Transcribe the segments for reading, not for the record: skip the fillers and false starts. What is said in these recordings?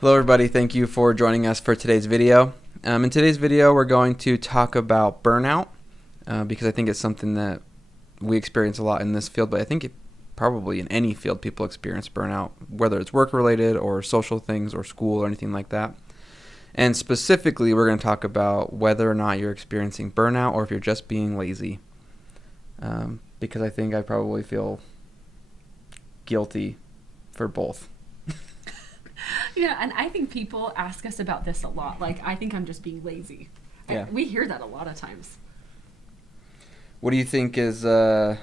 Hello everybody, thank you for joining us for today's video. In today's video we're going to talk about burnout because I think it's something that we experience a lot in this field, but I think probably in any field people experience burnout, whether it's work related or social things or school or anything like that. And specifically we're going to talk about whether or not you're experiencing burnout or if you're just being lazy, because I think I probably feel guilty for both. And I think people ask us about this a lot. Like, I think I'm just being lazy. Yeah. We hear that a lot of times. What do you think is, I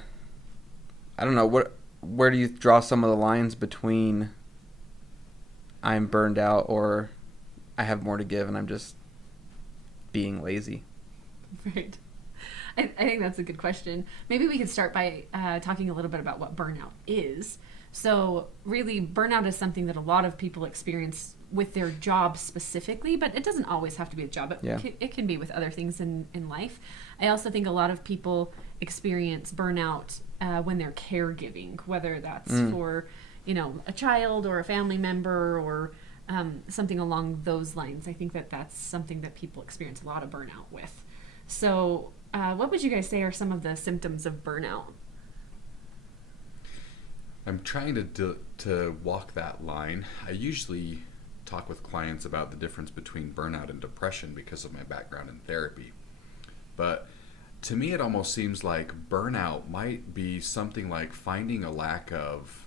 don't know, where do you draw some of the lines between I'm burned out or I have more to give and I'm just being lazy? Right. I think that's a good question. Maybe we could start by talking a little bit about what burnout is. So really, burnout is something that a lot of people experience with their job specifically, but it doesn't always have to be a job. It can be with other things in life. I also think a lot of people experience burnout when they're caregiving, whether that's for, a child or a family member or something along those lines. I think that that's something that people experience a lot of burnout with. So what would you guys say are some of the symptoms of burnout? I'm trying to walk that line. I usually talk with clients about the difference between burnout and depression because of my background in therapy. But to me, it almost seems like burnout might be something like finding a lack of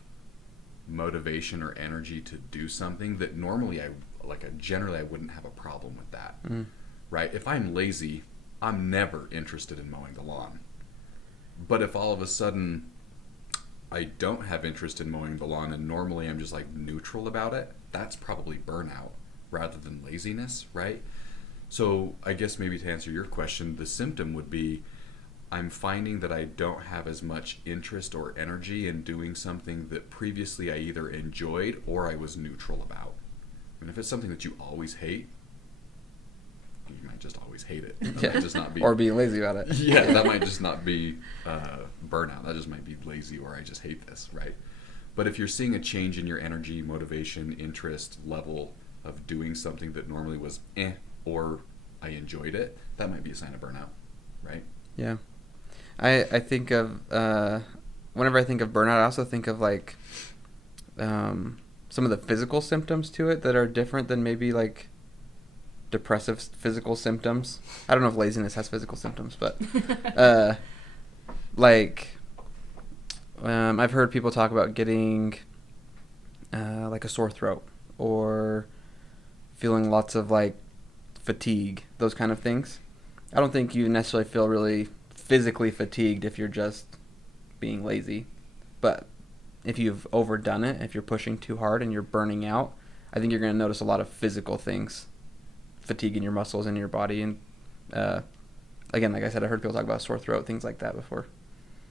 motivation or energy to do something that normally generally I wouldn't have a problem with that. Right? If I'm lazy, I'm never interested in mowing the lawn. But if all of a sudden I don't have interest in mowing the lawn and normally I'm just like neutral about it, that's probably burnout rather than laziness, right? So I guess maybe to answer your question, the symptom would be I'm finding that I don't have as much interest or energy in doing something that previously I either enjoyed or I was neutral about. And if it's something that you always hate, you might just always hate it. That might just not be, or being lazy about it. Yeah, that might just not be burnout. That just might be lazy or I just hate this, right? But if you're seeing a change in your energy, motivation, interest level of doing something that normally was or I enjoyed it, that might be a sign of burnout, right? Yeah. I think of, whenever I think of burnout, I also think of like some of the physical symptoms to it that are different than maybe like depressive physical symptoms. I don't know if laziness has physical symptoms, but I've heard people talk about getting like a sore throat or feeling lots of like fatigue, those kind of things. I don't think you necessarily feel really physically fatigued if you're just being lazy, but if you've overdone it, if you're pushing too hard and you're burning out, I think you're going to notice a lot of physical things, fatigue in your muscles and your body. And again, like I said, I heard people talk about sore throat, things like that before.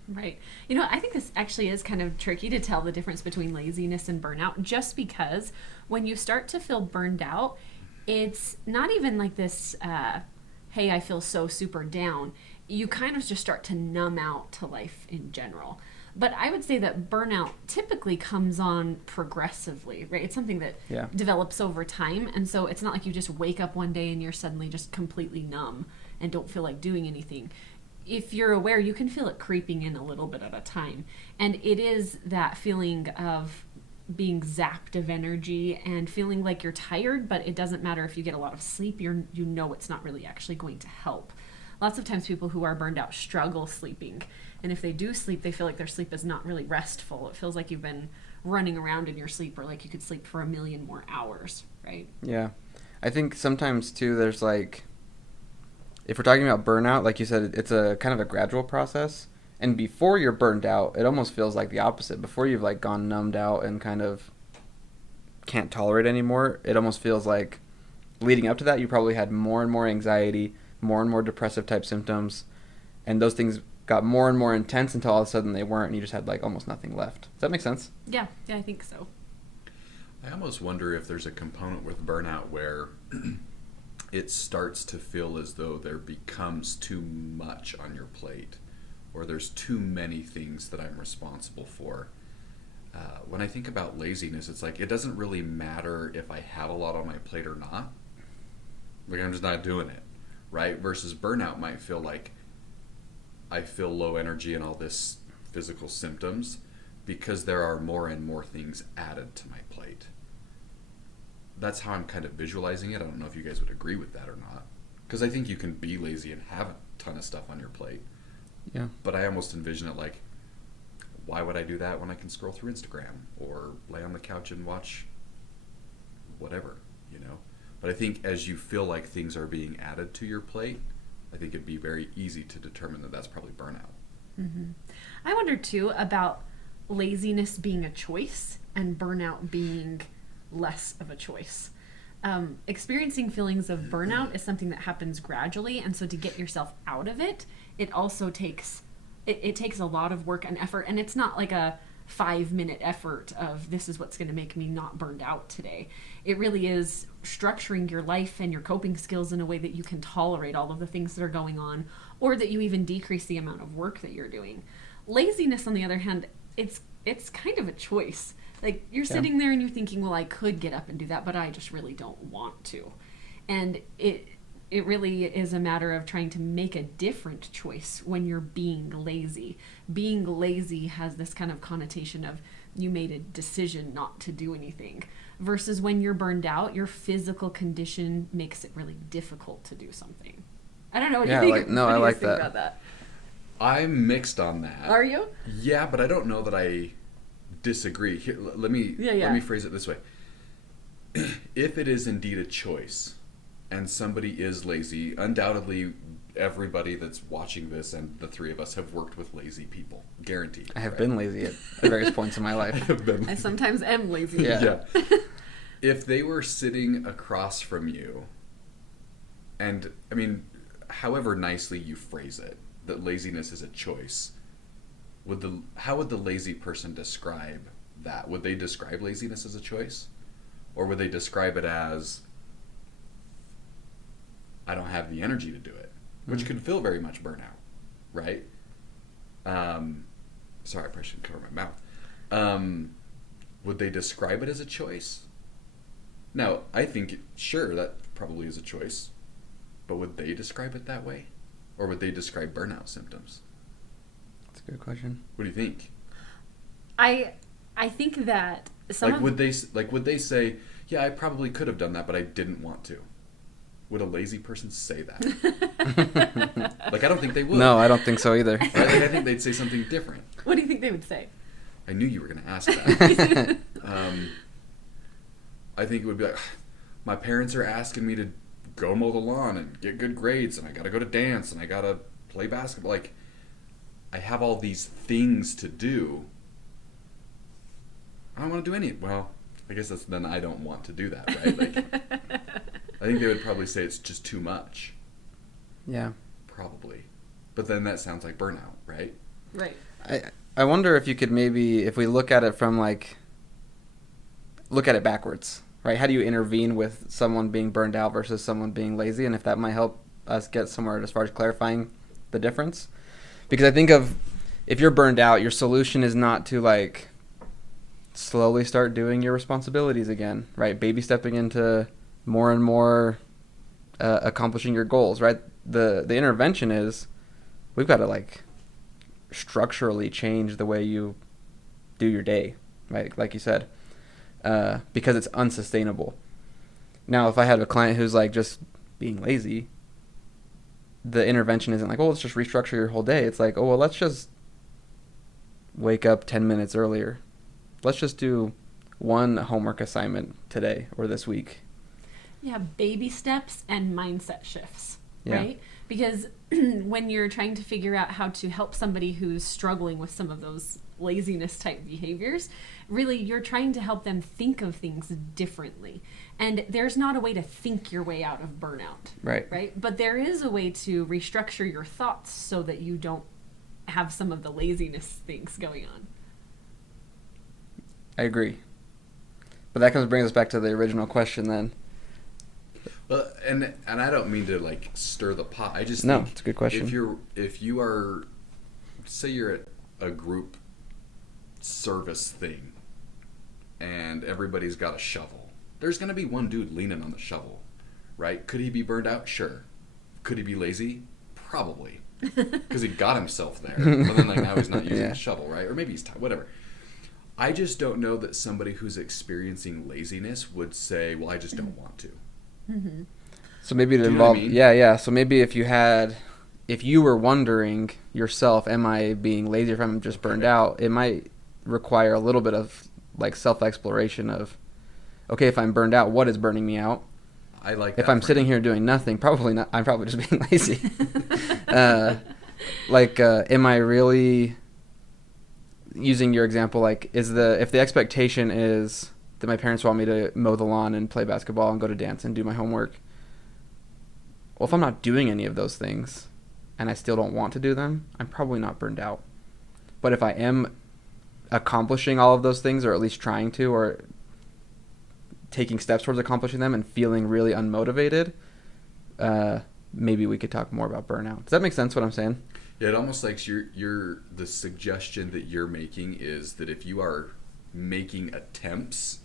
Right. I think this actually is kind of tricky to tell the difference between laziness and burnout, just because when you start to feel burned out, it's not even like this, hey, I feel so super down. You kind of just start to numb out to life in general. But I would say that burnout typically comes on progressively, right? It's something that develops over time. And so it's not like you just wake up one day and you're suddenly just completely numb and don't feel like doing anything. If you're aware, you can feel it creeping in a little bit at a time. And it is that feeling of being zapped of energy and feeling like you're tired, but it doesn't matter if you get a lot of sleep. You know it's not really actually going to help. Lots of times people who are burned out struggle sleeping. And if they do sleep, they feel like their sleep is not really restful. It feels like you've been running around in your sleep, or like you could sleep for 1,000,000 more hours, right? Yeah. I think sometimes too there's like, if we're talking about burnout, like you said, it's a kind of a gradual process. And before you're burned out, it almost feels like the opposite. Before you've like gone numbed out and kind of can't tolerate anymore, it almost feels like leading up to that you probably had more and more anxiety, more and more depressive type symptoms, and those things got more and more intense until all of a sudden they weren't and you just had like almost nothing left. Does that make sense? Yeah, I think so. I almost wonder if there's a component with burnout where it starts to feel as though there becomes too much on your plate, or there's too many things that I'm responsible for. when I think about laziness, it's like it doesn't really matter if I have a lot on my plate or not. Like I'm just not doing it, right? Versus burnout might feel like I feel low energy and all this physical symptoms because there are more and more things added to my plate. That's how I'm kind of visualizing it. I don't know if you guys would agree with that or not. Because I think you can be lazy and have a ton of stuff on your plate. Yeah. But I almost envision it like, why would I do that when I can scroll through Instagram or lay on the couch and watch whatever, you know? But I think as you feel like things are being added to your plate, I think it'd be very easy to determine that that's probably burnout. Mm-hmm. I wonder too about laziness being a choice and burnout being less of a choice. Experiencing feelings of burnout is something that happens gradually, and so to get yourself out of it, it also takes it takes a lot of work and effort, and it's not like a 5-minute effort of this is what's going to make me not burned out today. It really is structuring your life and your coping skills in a way that you can tolerate all of the things that are going on, or that you even decrease the amount of work that you're doing. Laziness, on the other hand, it's kind of a choice. Like you're sitting there and you're thinking, well, I could get up and do that, but I just really don't want to. And it really is a matter of trying to make a different choice when you're being lazy. Being lazy has this kind of connotation of you made a decision not to do anything, versus when you're burned out, your physical condition makes it really difficult to do something. I don't know what you think. I like that. About that. I'm mixed on that. Are you? Yeah, but I don't know that I disagree. Here, let me phrase it this way. If it is indeed a choice and somebody is lazy, undoubtedly everybody that's watching this and the three of us have worked with lazy people. Guaranteed. I have been lazy at various points in my life. I sometimes am lazy. Yeah. If they were sitting across from you, and I mean, however nicely you phrase it, that laziness is a choice, how would the lazy person describe that? Would they describe laziness as a choice? Or would they describe it as, I don't have the energy to do it? Which could feel very much burnout, right? Sorry, I probably shouldn't cover my mouth. Would they describe it as a choice? Now, I think, sure, that probably is a choice. But would they describe it that way? Or would they describe burnout symptoms? That's a good question. What do you think? I think that would they say, yeah, I probably could have done that, but I didn't want to? Would a lazy person say that? I don't think they would. No, I don't think so either. I think they'd say something different. What do you think they would say? I knew you were going to ask that. I think it would be like, my parents are asking me to go mow the lawn and get good grades, and I got to go to dance, and I got to play basketball. Like, I have all these things to do. I don't want to do any. Well, I guess then I don't want to do that, right? I think they would probably say it's just too much. Yeah. Probably. But then that sounds like burnout, right? Right. I wonder if you could maybe, if we look at it from look at it backwards, right? How do you intervene with someone being burned out versus someone being lazy? And if that might help us get somewhere as far as clarifying the difference. Because I think if you're burned out, your solution is not to slowly start doing your responsibilities again, right? Baby stepping into more and more accomplishing your goals, right? The intervention is we've got to structurally change the way you do your day, right? Like you said, because it's unsustainable. Now, if I had a client who's just being lazy, the intervention isn't let's just restructure your whole day. It's let's just wake up 10 minutes earlier. Let's just do one homework assignment today or this week. Yeah, baby steps and mindset shifts, Yeah. right? Because when you're trying to figure out how to help somebody who's struggling with some of those laziness type behaviors, really you're trying to help them think of things differently. And there's not a way to think your way out of burnout. Right? But there is a way to restructure your thoughts so that you don't have some of the laziness things going on. I agree. But that brings us back to the original question then. Well, and I don't mean to stir the pot. I just No, think it's a good question. If you are, say you're at a group service thing, and everybody's got a shovel. There's going to be one dude leaning on the shovel, right? Could he be burned out? Sure. Could he be lazy? Probably. Because he got himself there. But then now he's not using the shovel, right? Or maybe he's tired, whatever. I just don't know that somebody who's experiencing laziness would say, well, I just don't want to. Mm-hmm. So maybe it Do you know what involved, I mean? yeah. So maybe if you were wondering yourself, am I being lazy or if I'm just burned out, it might require a little bit of like self-exploration of, okay, if I'm burned out, what is burning me out? I like If that I'm sitting here doing nothing, probably not. I'm probably just being lazy. Am I really using your example? Like, if the expectation is that my parents want me to mow the lawn and play basketball and go to dance and do my homework, well, if I'm not doing any of those things and I still don't want to do them, I'm probably not burned out. But if I am accomplishing all of those things, or at least trying to, or taking steps towards accomplishing them and feeling really unmotivated, maybe we could talk more about burnout. Does that make sense what I'm saying? Yeah, it almost like the suggestion that you're making is that if you are making attempts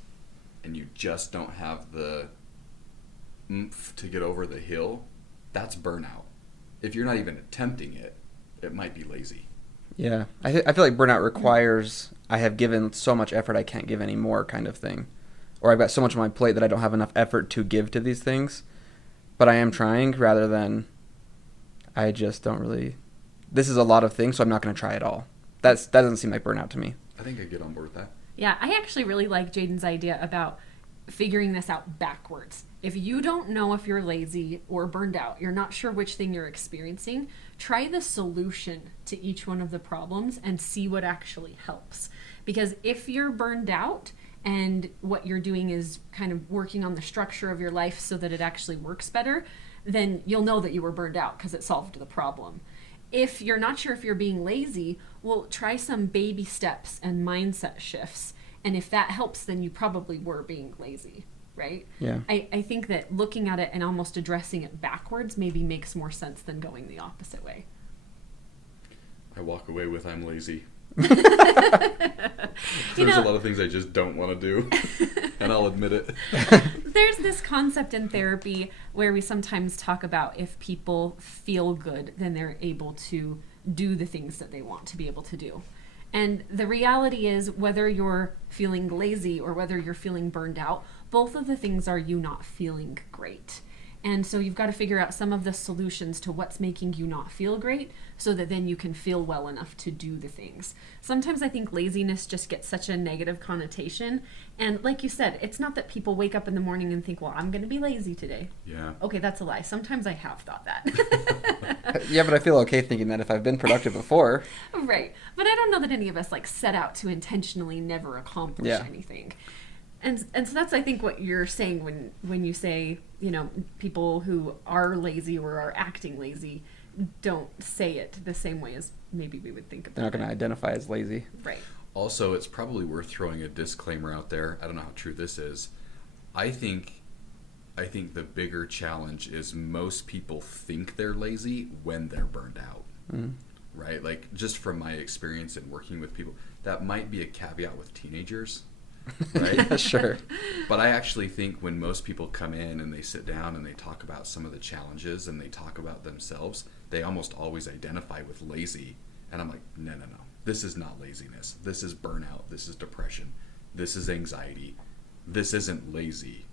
and you just don't have the oomph to get over the hill, that's burnout. If you're not even attempting it, it might be lazy. Yeah. I feel like burnout requires, I have given so much effort I can't give any more kind of thing. Or I've got so much on my plate that I don't have enough effort to give to these things. But I am trying, rather than I just don't really... This is a lot of things, so I'm not going to try it all. That doesn't seem like burnout to me. I think I get on board with that. Yeah, I actually really like Jaden's idea about figuring this out backwards. If you don't know if you're lazy or burned out, you're not sure which thing you're experiencing, try the solution to each one of the problems and see what actually helps. Because if you're burned out and what you're doing is kind of working on the structure of your life so that it actually works better, then you'll know that you were burned out because it solved the problem. If you're not sure if you're being lazy, well, try some baby steps and mindset shifts. And if that helps, then you probably were being lazy, right? Yeah. I think that looking at it and almost addressing it backwards maybe makes more sense than going the opposite way. I walk away with I'm lazy. You There's know, a lot of things I just don't want to do, and I'll admit it. there's this concept in therapy where we sometimes talk about if people feel good, then they're able to do the things that they want to be able to do. And the reality is, whether you're feeling lazy or whether you're feeling burned out, both of the things are you not feeling great. And so you've got to figure out some of the solutions to what's making you not feel great so that then you can feel well enough to do the things. Sometimes I think laziness just gets such a negative connotation. And like you said, it's not that people wake up in the morning and think, well, I'm going to be lazy today. Yeah. Okay, that's a lie. Sometimes I have thought that. Yeah, but I feel okay thinking that if I've been productive before. Right. But I don't know that any of us like set out to intentionally never accomplish anything. And so that's, I think, what you're saying when you say, you know, people who are lazy or are acting lazy don't say it the same way as maybe we would think about it. They're not going to identify as lazy. Right. Also, it's probably worth throwing a disclaimer out there. I don't know how true this is. I think the bigger challenge is most people think they're lazy when they're burned out. Mm. Right? Like, just from my experience in working with people, that might be a caveat with teenagers. Right? Yeah, sure. But I actually think when most people come in and they sit down and they talk about some of the challenges and they talk about themselves, they almost always identify with lazy. And I'm like, no. This is not laziness. This is burnout. This is depression. This is anxiety. This isn't lazy.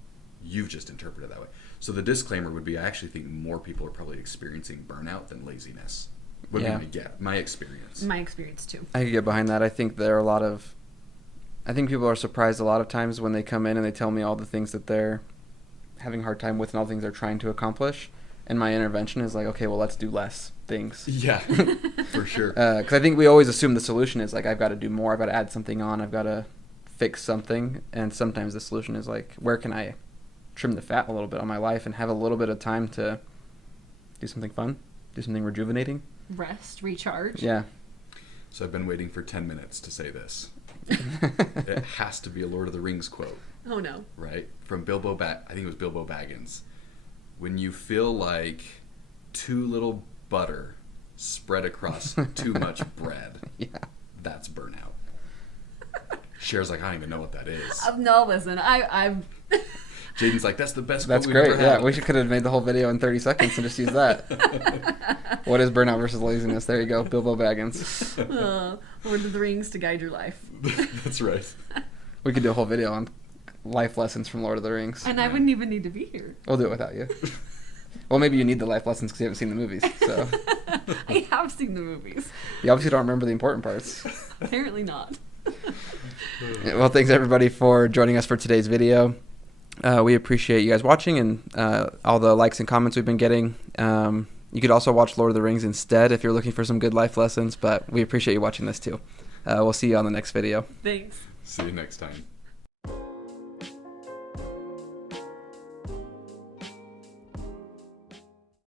You've just interpreted it that way. So the disclaimer would be, I actually think more people are probably experiencing burnout than laziness. Would be my experience. My experience too. I could get behind that. I think people are surprised a lot of times when they come in and they tell me all the things that they're having a hard time with and all the things they're trying to accomplish. And my intervention is like, okay, well, let's do less things. Yeah, for sure. Because I think we always assume the solution is like, I've got to do more. I've got to add something on. I've got to fix something. And sometimes the solution is like, where can I trim the fat a little bit on my life and have a little bit of time to do something fun, do something rejuvenating. Rest, recharge. Yeah. So I've been waiting for 10 minutes to say this. It has to be a Lord of the Rings quote. Oh, no. Right? From I think it was Bilbo Baggins. When you feel like too little butter spread across too much bread, Yeah. that's burnout. Cher's like, I don't even know what that is. No, listen, I'm. Jaden's like, that's the best That's quote we've great. ever Yeah, had. we could have made the whole video in 30 seconds and just used that. What is burnout versus laziness? There you go, Bilbo Baggins. Lord of the Rings to guide your life. That's right. We could do a whole video on life lessons from Lord of the Rings. And I wouldn't even need to be here. We'll do it without you. Well, maybe you need the life lessons because you haven't seen the movies. So I have seen the movies. you obviously don't remember the important parts. Apparently not. Well, thanks everybody for joining us for today's video. We appreciate you guys watching and all the likes and comments we've been getting. You could also watch Lord of the Rings instead if you're looking for some good life lessons, but we appreciate you watching this too. We'll see you on the next video. Thanks. See you next time.